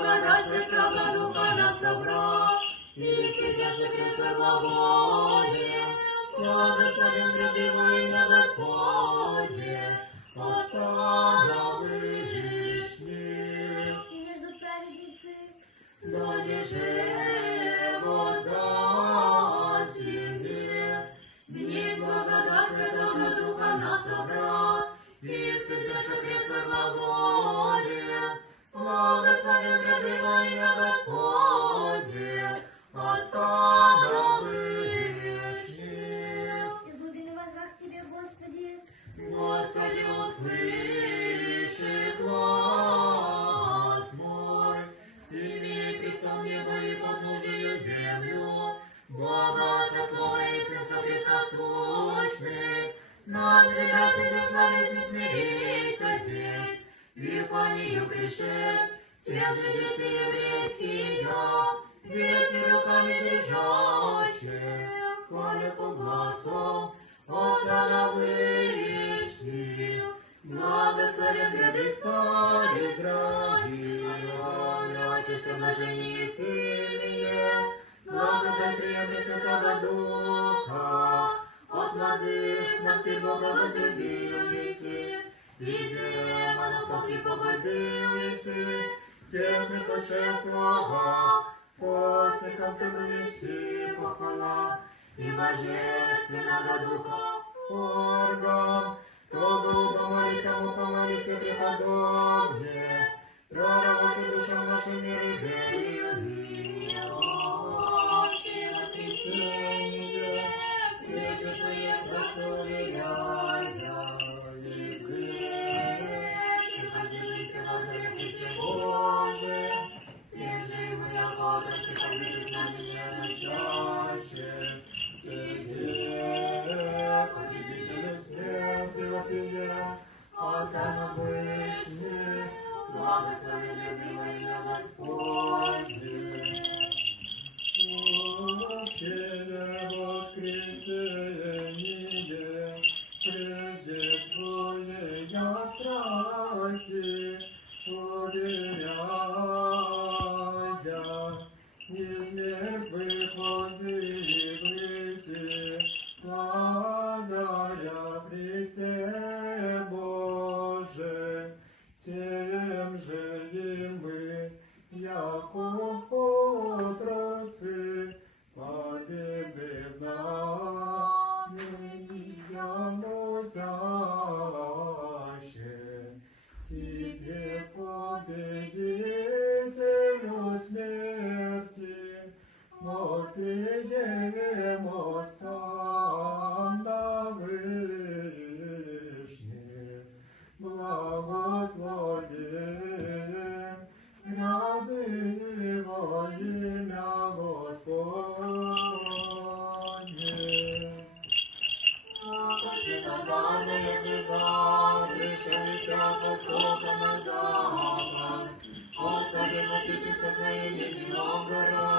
благодать Святого Духа нас собрал, и сидящий Христос глаголе, благословен пред Его имя Господне, осана вышних. И не ждут праведницы, Но не же воздаст себе, вниз благодать Святого Духа нас собрал, и сидящий Христос глаголе, благословен пред Его имя Господне, осана вышних. из глубины возвах к Тебе, Господи. Господи, услыши глас мой, имей престол неба и подножие землю, благо слово Иисуса Христа сущный, наш ребят тебе славись, не смирися здесь, Вифанию пришед, тем же дети еврейские, ветви руками держащие, хвалят по глазу, осана вышних, благословен гряды Царь Израиля, очисти блаженние иные, благодать приемли Святого Духа, от молодых нам Ты Бога возлюбились, и демонов полки погрузились, тесных почествовал, постником Ты вынеси похвала, и божественного Духа орган, кто был помолит, тому помолись и преподобнее, даровать душам нашим мире верою. Отче, воскресенье, прежде Твоих засловияя, из греха возделися Лазаря Христе Боже, тем же и мы, яко практиковали знамения носящие, Тебе, победителю смерти вопия, осана вышних, благословен ряды во имя Господне. Вообще воскресенье, прежде Твоя страсти, уверяя, из мертвых воздвиглись, Лазаря Христе Боже, тем же и мы, яко отроцы, победы знамения носящие, Тебе, победителю смерти, вопием осанна вышних, благословен гряды во имя Господне. Господи, тотальная звезда, пришелися от востока на запад, Господи, отечество Твое нижнего гора,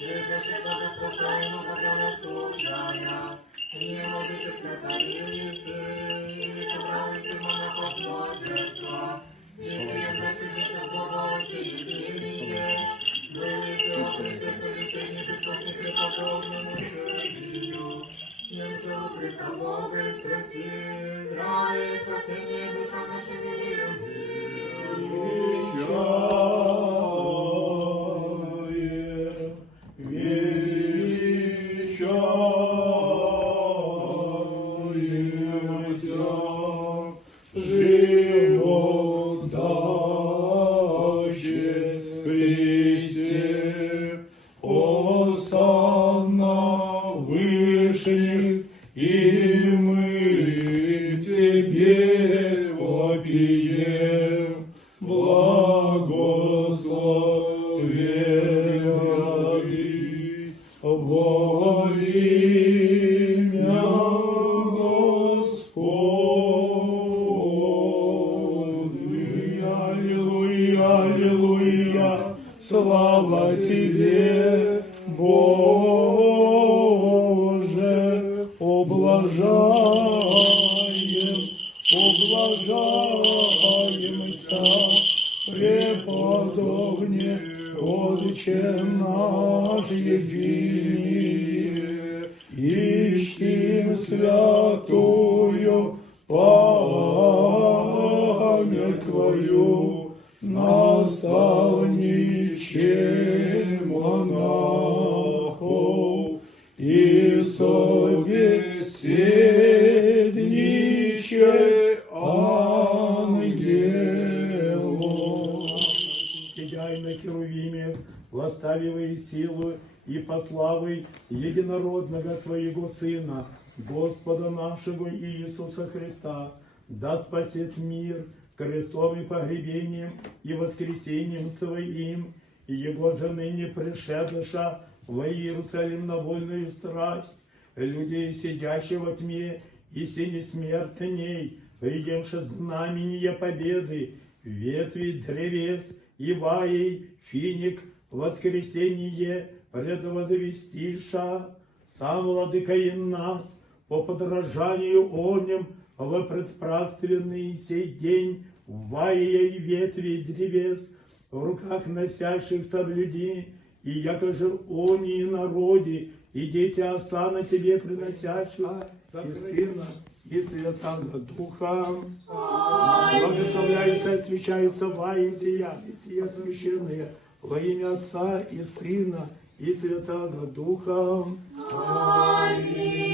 и души когда спасаемо, которая сужая, не обидится творились, и собрались ему на подмножество, и приемно чудеса Бога очистили, были все Христе собеседники, спасти преподобному Сергию, тем же у Христа Бога и спроси, здравие и спасение душа наша живот даче Христе, осанна вышних, и мы Тебе вопием, благословен во имя Господне. Аллилуйя, аллилуйя, слава Тебе, Боже, облажаем Тебя, преподобие. огне, Отче наш единый, ищем святую память Твою, наставниче монахов и собеседниче ангелов. Сидяй на херувиме, властавивай силу и пославой единородного Твоего Сына, Господа нашего Иисуса Христа, да спасет мир крестом и погребением и воскресением Своим, и Его же ныне пришедша во Иерусалим на вольную страсть, людей, сидящих во тьме и сине смертней, видевши знамения победы, ветви древес, Иваей, финик, воскресение предвозвестиша, сам владыка и нас, по подражанию огнем, во предпраственный сей день, ваей ветви древес, в руках носящих соблюди, и якоже они народе, и дети оса на тебе приносящих, и Сына, и Святаго Духа. Благословляются, освящаются ваи сия, и сия священные, во имя Отца и Сына, и Святаго Духа. Аминь.